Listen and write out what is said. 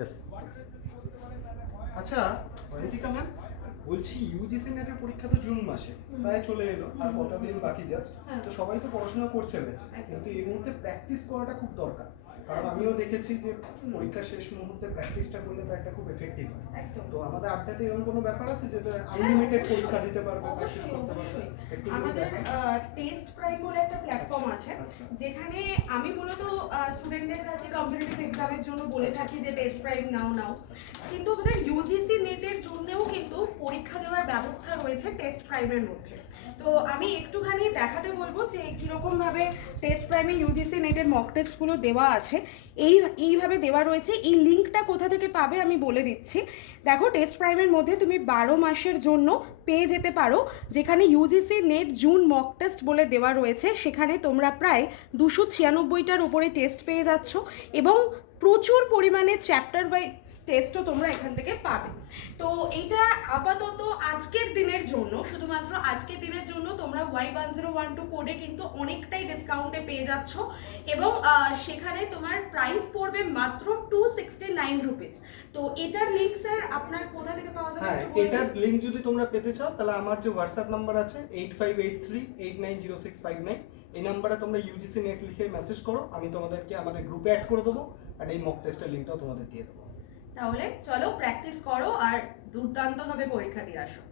Yes. আচ্ছা Ayantika ma'am, বলছি UGC নেটের পরীক্ষা তো জুন মাসে প্রায় চলে এলো, আর কটা দিন বাকি জাস্ট। তো সবাই তো পড়াশোনা করছে হয়েছে, কিন্তু এই মুহূর্তে প্র্যাকটিস করাটা খুব দরকার। কারণ আমিও দেখেছি যে পরীক্ষা শেষ মুহূর্তে প্র্যাকটিসটা করলে তো একটা খুব এফেক্টিভ হয়। তো আমাদের আড্ডাতে এরকম কোনো ব্যাপার আছে যেটা আনলিমিটেড পরীক্ষা দিতে পারবে, প্র্যাকটিস করতে পারবে? একটু আমাদের টেস্ট প্রাইম বলে একটা প্ল্যাটফর্ম আছে, যেখানে আমি মূলত স্টুডেন্টদের কাছে কম্পিটিটিভ এক্সামের জন্য বলে থাকি যে টেস্ট প্রাইম নাও, কিন্তু আমাদের ইউজিসি নেটের জন্যও কিন্তু পরীক্ষা দেওয়ার ব্যবস্থা রয়েছে টেস্ট প্রাইমের মধ্যে। তো আমি একটুখানি দেখাতে বলবো যে কীরকম ভাবে টেস্ট প্রাইমে ইউজিসি নেটের মক টেস্টগুলো দেওয়া আছে। এইভাবে দেওয়া রয়েছে। এই লিঙ্কটা কোথা থেকে পাবে আমি বলে দিচ্ছি। দেখো, টেস্ট প্রাইমের মধ্যে তুমি 12 মাসের জন্য পেয়ে যেতে পারো, যেখানে UGC net June mock test বলে দেওয়া রয়েছে। সেখানে তোমরা প্রায় 296টার উপরে টেস্ট পেয়ে যাচ্ছ, এবং প্রচুর পরিমাণে চ্যাপ্টার ওয়াইজ টেস্টও তোমরা এখান থেকে পাবে। তো এটা আপাতত আজকের দিনের জন্য, শুধুমাত্র আজকের দিনের জন্য তোমরা Y1012 কোডে কিন্তু অনেকটাই ডিসকাউন্টে পেয়ে যাচ্ছ, এবং সেখানে তোমার প্রাইস পড়বে মাত্র 269 রুপিস। তো এটার লিঙ্ক স্যার আপনার কোথা থেকে পাওয়া যাবে? হ্যাঁ, এটার লিঙ্ক যদি তোমরা পেতে চাও তাহলে আমার যে হোয়াটসঅ্যাপ নাম্বার আছে 8583890659, এই নাম্বারে তোমরা ইউজিসি নেট লিখে মেসেজ করো, আমি তোমাদেরকে আমাদের গ্রুপে অ্যাড করে দেবো, আর এই মক টেস্টের লিঙ্কটাও তোমাদের দিয়ে দেবো। তাহলে চলো প্র্যাকটিস করো আর দুর্দান্তভাবে পরীক্ষা দিয়ে আসো।